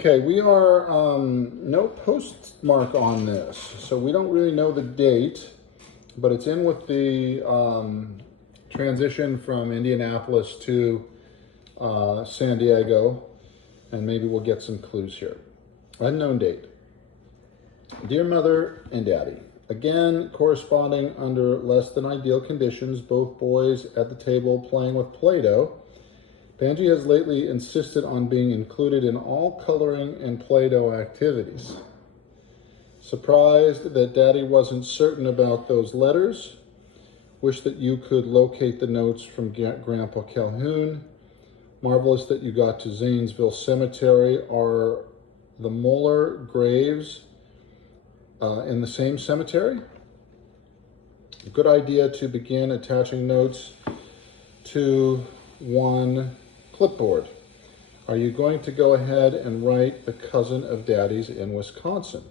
Okay, we are no postmark on this, so we don't really know the date, but it's in with the transition from Indianapolis to San Diego, and maybe we'll get some clues here. Unknown date. Dear Mother and Daddy, again, corresponding under less than ideal conditions, both boys at the table playing with Play-Doh. Benji has lately insisted on being included in all coloring and Play-Doh activities. Surprised that Daddy wasn't certain about those letters. Wish that you could locate the notes from Grandpa Calhoun. Marvelous that you got to Zanesville Cemetery. Are the Moeller graves in the same cemetery? A good idea to begin attaching notes to one clipboard. Are you going to go ahead and write the cousin of Daddy's in Wisconsin?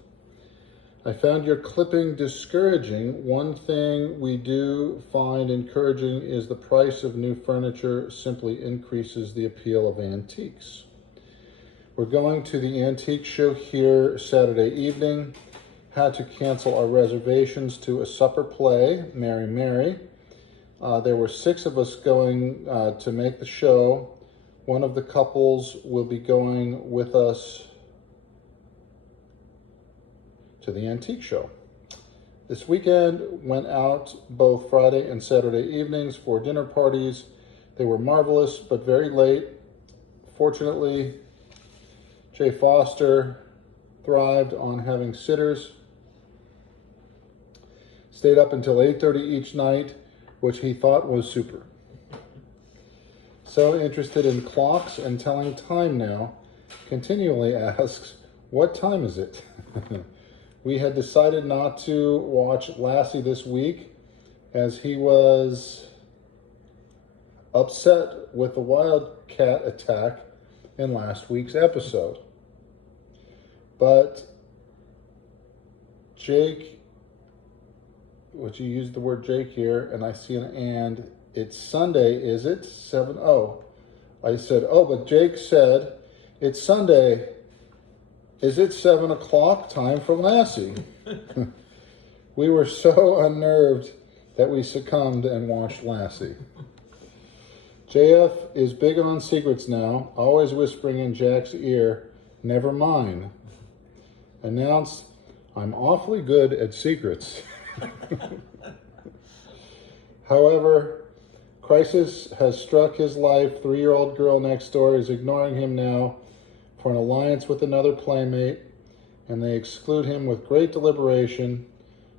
I found your clipping discouraging. One thing we do find encouraging is the price of new furniture simply increases the appeal of antiques. We're going to the antique show here Saturday evening. Had to cancel our reservations to a supper play, Mary Mary. There were 6 of us going to make the show. One of the couples will be going with us to the antique show. This weekend went out both Friday and Saturday evenings for dinner parties. They were marvelous, but very late. Fortunately, Jay Foster thrived on having sitters. Stayed up until 8:30 each night, which he thought was super. So interested in clocks and telling time now, continually asks, what time is it? We had decided not to watch Lassie this week as he was upset with the wildcat attack in last week's episode. But Jake, which you used the word Jake here, and I see an and. It's Sunday, is it? 7, oh. I said, oh, but Jake said, it's Sunday. Is it 7 o'clock? Time for Lassie. We were so unnerved that we succumbed and watched Lassie. JF is big on secrets now, always whispering in Jack's ear, never mind. Announced, I'm awfully good at secrets. However, crisis has struck his life. 3-year-old girl next door is ignoring him now for an alliance with another playmate, and they exclude him with great deliberation.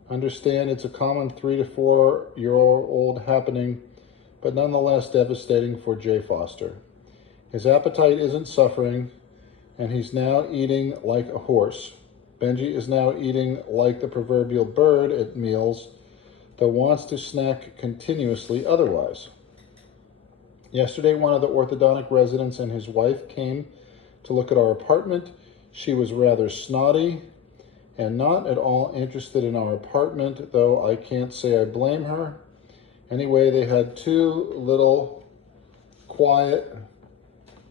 Understand it's a common 3 to 4-year-old happening, but nonetheless devastating for Jay Foster. His appetite isn't suffering, and he's now eating like a horse. Benji is now eating like the proverbial bird at meals, though wants to snack continuously otherwise. Yesterday, one of the orthodontic residents and his wife came to look at our apartment. She was rather snotty and not at all interested in our apartment, though I can't say I blame her. Anyway, they had 2 little, quiet,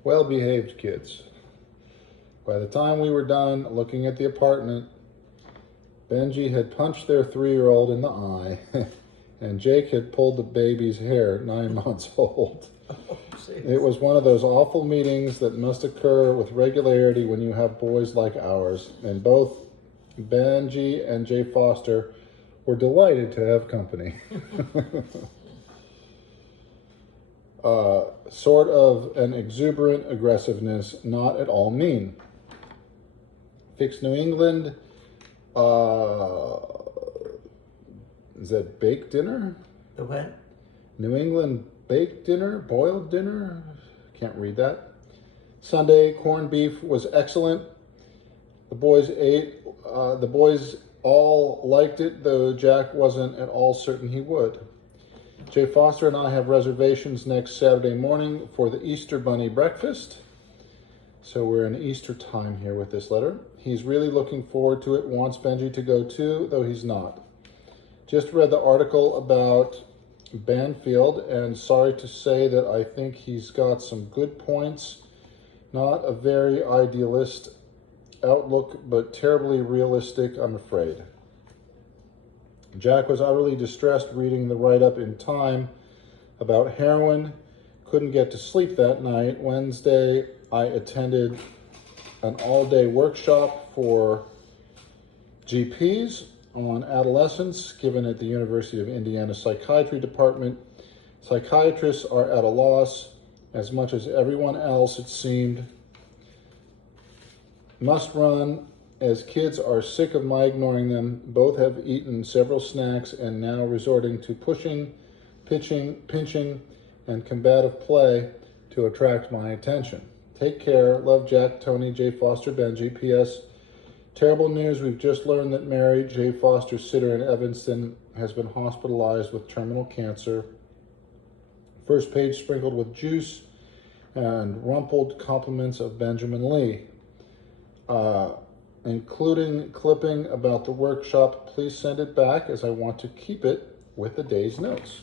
well-behaved kids. By the time we were done looking at the apartment, Benji had punched their 3-year-old in the eye, and Jake had pulled the baby's hair, 9 months old. It was one of those awful meetings that must occur with regularity when you have boys like ours, and both Benji and Jay Foster were delighted to have company. Sort of an exuberant aggressiveness, not at all mean. Fix New England. Is that baked dinner? The what? New England baked dinner, boiled dinner. Can't read that. Sunday corned beef was excellent. The boys ate. The boys all liked it, though Jack wasn't at all certain he would. Jay Foster and I have reservations next Saturday morning for the Easter Bunny breakfast. So we're in Easter time here with this letter. He's really looking forward to it, wants Benji to go too, though he's not. Just read the article about Banfield, and sorry to say that I think he's got some good points. Not a very idealist outlook, but terribly realistic, I'm afraid. Jack was utterly distressed reading the write-up in Time about heroin. Couldn't get to sleep that night. Wednesday, I attended an all-day workshop for GPs on adolescence given at the University of Indiana Psychiatry Department. Psychiatrists are at a loss. As much as everyone else, it seemed, must run, as kids are sick of my ignoring them. Both have eaten several snacks and now resorting to pushing, pitching, pinching, and combative play to attract my attention. Take care. Love, Jack, Tony, J. Foster, Benji. P.S. Terrible news. We've just learned that Mary, J. Foster's sitter in Evanston, has been hospitalized with terminal cancer. First page sprinkled with juice and rumpled compliments of Benjamin Lee, including clipping about the workshop. Please send it back as I want to keep it with the day's notes.